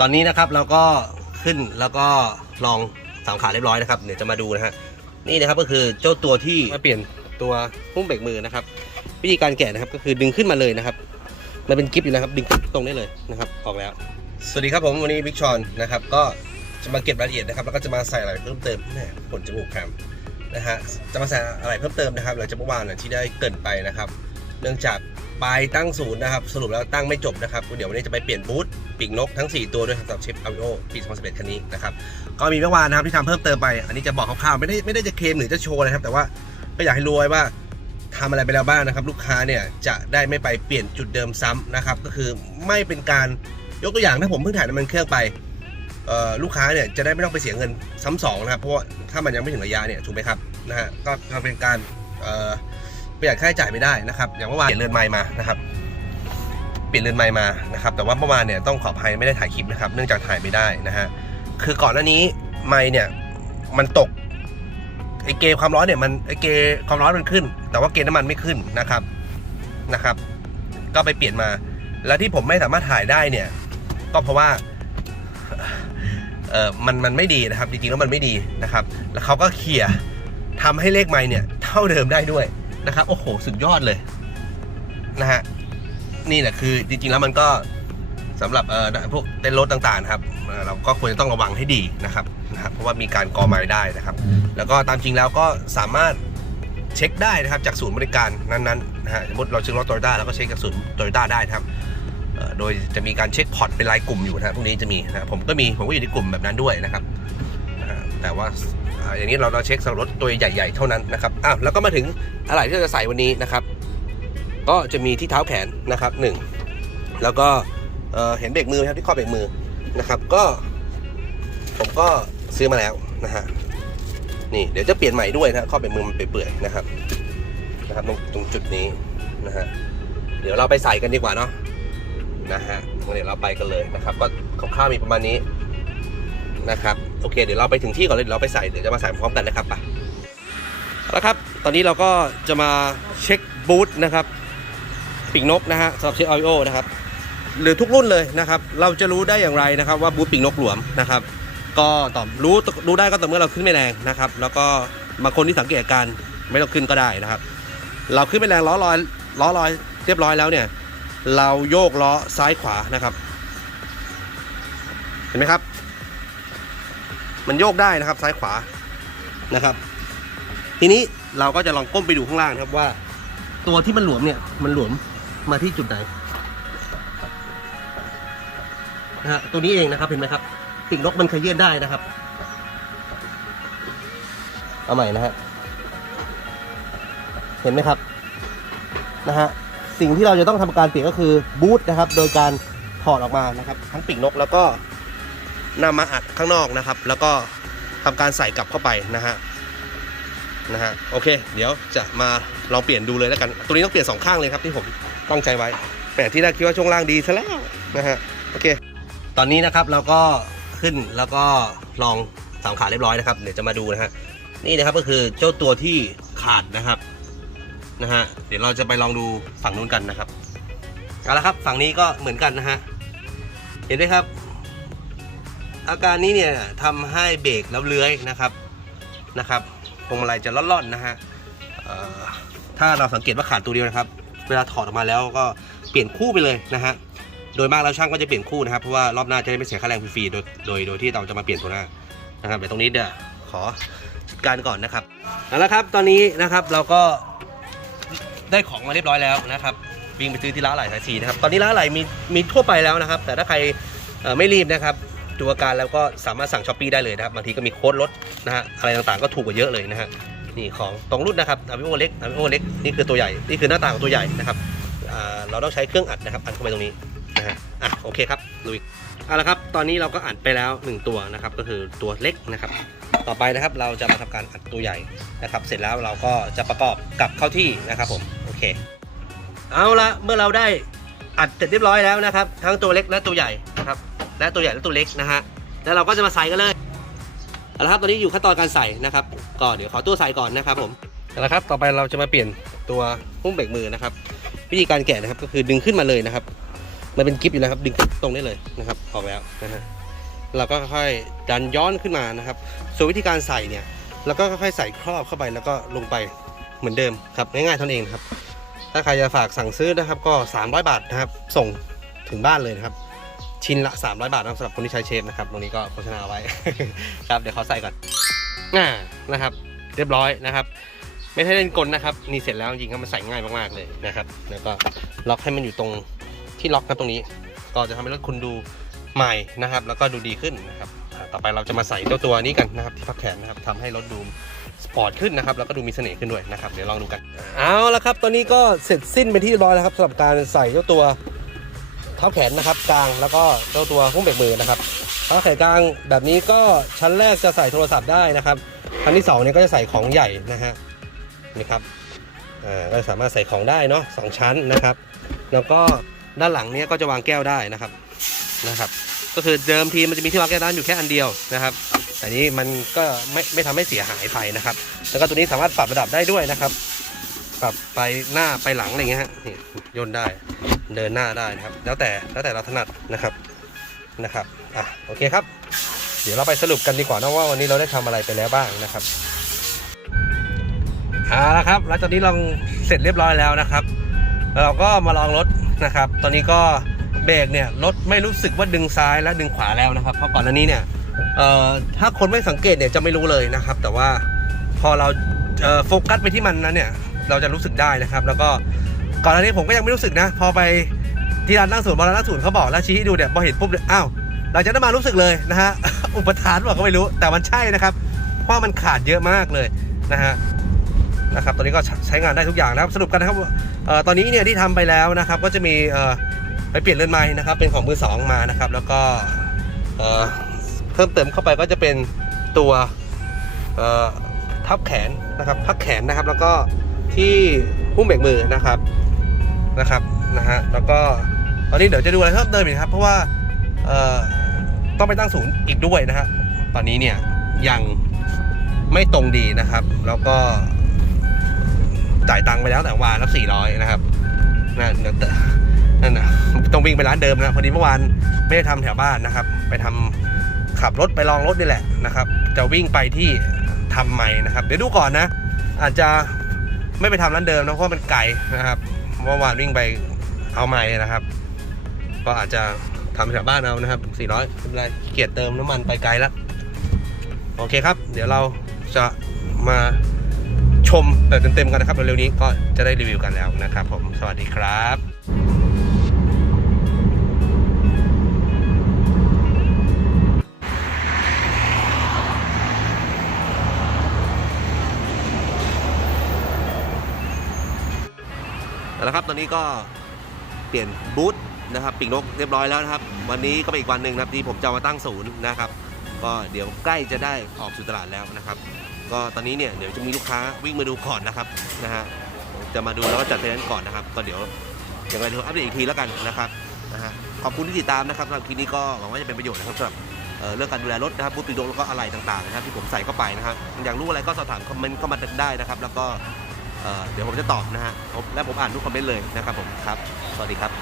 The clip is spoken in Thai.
ตอนนี้นะครับเราก็ขึ้นแล้วก็ลองสามขาเรียบร้อยนะครับ เดี๋ยวจะมาดูนะฮะนี่นะครับก็คือเจ้าตัวที่มาเปลี่ยนตัวพุ่มเบรกมือนะครับ วิธีการแกะนะครับก็คือดึงขึ้นมาเลยนะครับมันเป็นกิฟต์อยู่แล้วครับ ดึงตรงได้เลยนะครับออกแล้ว สวัสดีครับผมวันนี้บิ๊กชอนนะครับ ก็จะมาเก็บรายละเอียดนะครับ แล้วก็จะมาใส่อะไรเพิ่มเติมแหมผลจมูกแคมนะฮะจะมาใส่อะไรเพิ่มเติมนะครับหลังจากเมื่อวานที่ได้เกินไปนะครับ เนื่องจาก ปลายตั้งศูนย์นะครับ สรุปแล้วตั้งไม่จบนะครับ เดี๋ยววันนี้จะไปเปลี่ยนบูธปีกนกทั้ง 4 ตัวด้วยครับสำหรับเชฟอาวิโอปี 2011 คันนี้นะครับ ก็มีเมื่อวานนะครับที่ทำเพิ่มเติมไป อันนี้จะบอกคร่าวๆไม่ได้ไม่ได้จะเคลมหรือจะโชว์นะครับ แต่ว่าก็อยากให้รู้ไว้ว่าทำอะไรไปแล้วบ้างนะครับ ลูกค้าเนี่ยจะได้ไม่ไปเปลี่ยนจุดเดิมซ้ำนะครับ ก็คือไม่เป็นการยกตัวอย่างถ้าผมเพิ่งถ่ายน้ำมันเครื่องไปลูกค้าเนี่ยจะได้ไม่ต้องไปเสียเงินซ้ำสองนะครับเพราะว่าถ้ามันยังไม่ถึงระยะเนี่ยถูกไหมครับนะฮะก็เป็นการ ประหยัดค่าใช้จ่ายไม่ได้นะครับ อย่างเมื่อวานเปลี่ยนเรือนไม้มานะครับ เปลี่ยนเรือนไม้มานะครับ แต่ว่าเมื่อวานเนี่ยต้องขออภัยไม่ได้ถ่ายคลิปนะครับ เนื่องจากถ่ายไม่ได้นะฮะ คือก่อนหน้านี้ไม้เนี่ยมันตกไอเกณฑ์ความร้อนเนี่ยมันไอเกณฑ์ความร้อนมันขึ้น แต่ว่าเกณฑ์น้ำมันไม่ขึ้นนะครับนะครับ ก็ไปเปลี่ยนมา แล้วที่ผมไม่สามารถถ่ายได้เนี่ย ก็เพราะว่าเออมันมันไม่ดีนะครับ จริงๆแล้วมันไม่ดีนะครับ แล้วเขาก็เคลียร์ทำให้เลขไม้เนี่ยเท่าเดิมได้ด้วย นะครับ โอ้โห สุดยอดเลยนะฮะนี่แหละคือจริงๆแล้วมันก็สำหรับเอ่อพวกเต้นรถต่างๆนะครับเอ่อเราก็ควรจะต้องระวังให้ดีนะครับนะครับ เพราะว่ามีการกอไม้ได้นะครับ แล้วก็ตามจริงแล้วก็สามารถเช็คได้นะครับจากศูนย์บริการนั้นๆนะฮะสมมติเราซื้อรถโตโยต้าแล้วก็เช็คจากศูนย์โตโยต้าได้นะครับเอ่อโดยจะมีการเช็คพอร์ตเป็นรายกลุ่มอยู่นะฮะพวกนี้จะมีนะผมก็มีผมก็อยู่ในกลุ่มแบบนั้นด้วยนะครับนะฮะแต่ว่า อย่างนี้เราเราเช็คสำหรับรถตัวใหญ่ๆเท่านั้นนะครับอ้าวแล้วก็มาถึงอะไรที่เราจะใส่วันนี้นะครับ ก็จะมีที่เท้าแขนนะครับหนึ่งแล้วก็เเห็นเบรกมือครับที่ข้อเบรกมือนะครับ ก็ผมก็ซื้อมาแล้วนะฮะนี่เดี๋ยวจะเปลี่ยนใหม่ด้วยนะข้อเบรกมือมันเปื่อยๆนะครับนะครับตรงตรงจุดนี้นะฮะเดี๋ยวเราไปใส่กันดีกว่าเนาะนะฮะเดี๋ยวเราไปกันเลยนะครับ ก็คร่าวๆมีประมาณนี้นะครับ โอเคเดี๋ยวเราไปถึงที่ก่อนเลยเดี๋ยวเราไปใส่เดี๋ยวจะมาใส่พร้อมกันนะครับไปเอาละครับ ตอนนี้เราก็จะมาเช็คบูธนะครับปีกนกนะฮะสำหรับเช็คอ i o นะครับหรือทุกรุ่นเลยนะครับ เราจะรู้ได้อย่างไรนะครับ ว่าบูธปีกนกหลวมนะครับ ก็ตอบรู้รู้ได้ก็ต่อเมื่อเราขึ้นไม่แรงนะครับ แล้วก็บางคนที่สังเกตอาการไม่ต้องขึ้นก็ได้นะครับ เราขึ้นไม่แรงล้อลอยล้อลอยเรียบร้อยแล้วเนี่ย เราโยกล้อซ้ายขวานะครับ เห็นไหมครับ มันโยกได้นะครับซ้ายขวานะครับ ทีนี้เราก็จะลองก้มไปดูข้างล่างครับว่า ตัวที่มันหลวมเนี่ย มันหลวมมาที่จุดไหนนะฮะตัวนี้เองนะครับเห็นไหมครับปีกนกมันขยื่นได้นะครับ เอาใหม่นะฮะเห็นไหมครับนะฮะสิ่งที่เราจะต้องทำการเปลี่ยนก็คือบูทนะครับ โดยการถอดออกมานะครับ ทั้งปีกนกแล้วก็ นำมาอัดข้างนอกนะครับ แล้วก็ทำการใส่กลับเข้าไปนะฮะนะฮะโอเค เดี๋ยวจะมาลองเปลี่ยนดูเลยแล้วกัน ตัวนี้ต้องเปลี่ยนสองข้างเลยครับที่ผมตั้งใจไว้แต่ที่แรกคิดว่าช่วงล่างดีซะแล้วนะฮะโอเค ตอนนี้นะครับเราก็ขึ้นแล้วก็ลองสามขาเรียบร้อยนะครับ เดี๋ยวจะมาดูนะฮะนี่นะครับก็คือเจ้าตัวที่ขาดนะครับนะฮะเดี๋ยวเราจะไปลองดูฝั่งนู้นกันนะครับเอาละครับฝั่งนี้ก็เหมือนกันนะฮะเห็นไหมครับ อาการนี้เนี่ยทำให้เบรกแล้วเลื้อยนะครับนะครับพวงมาลัยจะล่อนๆนะฮะถ้าเราสังเกตว่าขาดตัวเดียวนะครับ เวลาถอดออกมาแล้วก็เปลี่ยนคู่ไปเลยนะฮะโดยมากแล้วช่างก็จะเปลี่ยนคู่นะครับเพราะว่ารอบหน้าจะได้ไม่เสียค่าแรงฟรีๆโดยโดยโดยที่เราจะมาเปลี่ยนตัวหน้านะครับแต่ตรงนี้เดี๋ยวขอจัดการก่อนนะครับเอาละครับตอนนี้นะครับเราก็ได้ของมาเรียบร้อยแล้วนะครับวิ่งไปซื้อที่ร้านไหล่สายสีนะครับตอนนี้ร้านไหล่มีมีทั่วไปแล้วนะครับ แต่ถ้าใครไม่รีบนะครับ ดูอาการแล้วก็สามารถสั่งช้อปปีได้เลยนะครับบางทีก็มีโค้ดลดนะฮะอะไรต่างๆก็ถูกกว่าเยอะเลยนะฮะนี่ของตรงรุ่นนะครับอาวิโอเล็กอาวิโอเล็กนี่คือตัวใหญ่นี่คือหน้าตาของตัวใหญ่นะครับเราต้องใช้เครื่องอัดนะครับอัดเข้าไปตรงนี้นะฮะอะโอเคครับลุยเอาละครับตอนนี้เราก็อัดไปแล้ว 1 ตัวนะครับก็คือตัวเล็กนะครับ ต่อไปนะครับเราจะมาทำการอัดตัวใหญ่นะครับ เสร็จแล้วเราก็จะประกอบกลับเข้าที่นะครับผมโอเค เอาละเมื่อเราได้อัดเสร็จเรียบร้อยแล้วนะครับ ทั้งตัวเล็กและตัวใหญ่นะครับ และตัวใหญ่และตัวเล็กนะฮะแล้วเราก็จะมาใส่กันเลยเอาละครับตอนนี้อยู่ขั้นตอนการใส่นะครับก็เดี๋ยวขอตัวใส่ก่อนนะครับผมเอาละครับต่อไปเราจะมาเปลี่ยนตัวพุ่มเบรกมือนะครับ วิธีการแกะนะครับก็คือดึงขึ้นมาเลยนะครับมันเป็นกิฟต์อยู่แล้วครับดึงตรงได้เลยนะครับออกแล้วนะฮะเราก็ค่อยดันย้อนขึ้นมานะครับ ส่วนวิธีการใส่เนี่ยเราก็ค่อยใส่ครอบเข้าไปแล้วก็ลงไปเหมือนเดิมครับง่ายๆเท่านั้นเองครับถ้าใครจะฝากสั่งซื้อนะครับก็ 300 บาทนะครับส่งถึงบ้านเลยนะครับ ชิ้นละ 300 บาทนะครับสำหรับคนที่ใช้เชฟนะครับตรงนี้ก็โฆษณาไว้ ครับเดี๋ยวเขาใส่ก่อนอ่านะครับ เรียบร้อยนะครับ ไม่ใช่เล่นกลนะครับนี่เสร็จแล้วจริงๆครับมันใส่ง่ายมากๆเลยนะครับ แล้วก็ล็อกให้มันอยู่ตรงที่ล็อกครับตรงนี้ ก็จะทำให้รถคุณดูใหม่นะครับ แล้วก็ดูดีขึ้นนะครับต่อไปเราจะมาใส่เจ้าตัวนี้กันนะครับที่พับแขนนะครับทำให้รถดูสปอร์ตขึ้นนะครับแล้วก็ดูมีเสน่ห์ขึ้นด้วยนะครับเดี๋ยวลองดูกัน เอาละครับ ตอนนี้ก็เสร็จสิ้นเป็นที่เรียบร้อยแล้วครับสำหรับการใส่เจ้าตัว ท้าแขนนะครับกลางแล้วก็เจ้าตัวหุ้มเบรกมือนะครับเท้าแขนกลางแบบนี้ก็ชั้นแรกจะใส่โทรศัพท์ได้นะครับชั้นที่สองเนี่ยก็จะใส่ของใหญ่นะฮะนี่ครับอ่าก็สามารถใส่ของได้เนาะสองชั้นนะครับ แล้วก็ด้านหลังเนี้ยก็จะวางแก้วได้นะครับนะครับ ก็คือเดิมทีมันจะมีที่วางแก้วน้ำอยู่แค่อันเดียวนะครับแต่นี้มันก็ไม่ไม่ทำให้เสียหายไปนะครับ แล้วก็ตัวนี้สามารถปรับระดับได้ด้วยนะครับ ปรับไปหน้าไปหลังอะไรเงี้ยฮะนี่ย่นได้ เดินหน้าได้นะครับ แล้วแต่แล้วแต่เราถนัดนะครับนะครับอะโอเคครับ เดี๋ยวเราไปสรุปกันดีกว่านะว่าวันนี้เราได้ทำอะไรไปแล้วบ้างนะครับเอาละครับ แล้วตอนนี้ลองเสร็จเรียบร้อยแล้วนะครับแล้วเราก็มาลองรถนะครับ ตอนนี้ก็เบรกเนี่ยรถไม่รู้สึกว่าดึงซ้ายและดึงขวาแล้วนะครับ เพราะก่อนหน้านี้เนี่ยเอ่อถ้าคนไม่สังเกตเนี่ยจะไม่รู้เลยนะครับ แต่ว่าพอเราโฟกัสไปที่มันนั้นเนี่ยเราจะรู้สึกได้นะครับ แล้วก็ ก่อนหน้านี้ผมก็ยังไม่รู้สึกนะ พอไปที่ร้านตั้งศูนย์บอลร้านตั้งศูนย์เขาบอกแล้วชี้ให้ดูเนี่ยพอเห็นปุ๊บเนี่ยอ้าวหลังจากนั้นมารู้สึกเลยนะฮะอุปทานบอกก็ไม่รู้แต่มันใช่นะครับเพราะมันขาดเยอะมากเลยนะฮะนะครับตอนนี้ก็ใช้งานได้ทุกอย่างนะครับสรุปกันนะครับเอ่อตอนนี้เนี่ยที่ทำไปแล้วนะครับ ก็จะมีเอ่อไปเปลี่ยนเรือนไม้นะครับ เป็นของมือสองมานะครับ แล้วก็เอ่อเพิ่มเติมเข้าไปก็จะเป็นตัวเอ่อทับแขนนะครับพักแขนนะครับ แล้วก็ ที่หุ้มเบรกมือนะครับนะครับนะฮะแล้วก็ตอนนี้เดี๋ยวจะดูอะไรเพิ่มเติมอีกครับ เพราะว่าเอ่อต้องไปตั้งศูนย์อีกด้วยนะฮะตอนนี้เนี่ยยังไม่ตรงดีนะครับ แล้วก็จ่ายตังค์ไปแล้วแต่วานแล้วสี่ร้อยนะครับนั่นนั่นนะต้องวิ่งไปร้านเดิมนะพอดีเมื่อวานไม่ได้ทำแถวบ้านนะครับ ไปทำขับรถไปลองรถนี่แหละนะครับ จะวิ่งไปที่ทำใหม่นะครับ เดี๋ยวดูก่อนนะ อาจจะ ไม่ไปทำร้านเดิมนะเพราะมันไกลนะครับเมื่อวานวิ่งไปเอาใหม่นะครับ ก็อาจจะทำแถวบ้านเอานะครับ400ไม่เป็นไรเกียดเติมน้ำมันไปไกลแล้วโอเคครับ เดี๋ยวเราจะมาชมแบบเต็มๆกันนะครับเร็วๆนี้ก็จะได้รีวิวกันแล้วนะครับ ผมสวัสดีครับ แล้วครับตอนนี้ก็เปลี่ยนบูธนะครับปีกนกเรียบร้อยแล้วนะครับ วันนี้ก็เป็นอีกวันหนึ่งนะครับที่ผมจะมาตั้งศูนย์นะครับ ก็เดี๋ยวใกล้จะได้ออกสู่ตลาดแล้วนะครับ ก็ตอนนี้เนี่ยเดี๋ยวจะมีลูกค้าวิ่งมาดูก่อนนะครับนะฮะจะมาดูแล้วก็จัดไฟแนนซ์ก่อนนะครับ ก็เดี๋ยวอยังไงเดี๋ยวอัปเดตอีกทีแล้วกันนะครับนะฮะขอบคุณที่ติดตามนะครับสำหรับคลิปนี้ก็หวังว่าจะเป็นประโยชน์นะครับสำหรับเอ่อเรื่องการดูแลรถนะครับบูธปีกนกแล้วก็อะไรต่างๆนะครับที่ผมใส่เข้าไปนะครับ อยากรู้อะไรก็สอบถามคอมเมนต์เข้ามาได้นะครับ แล้วก็ เดี๋ยวผมจะตอบนะฮะและผมอ่านทุกคอมเมนต์เลยนะครับผมครับ สวัสดีครับ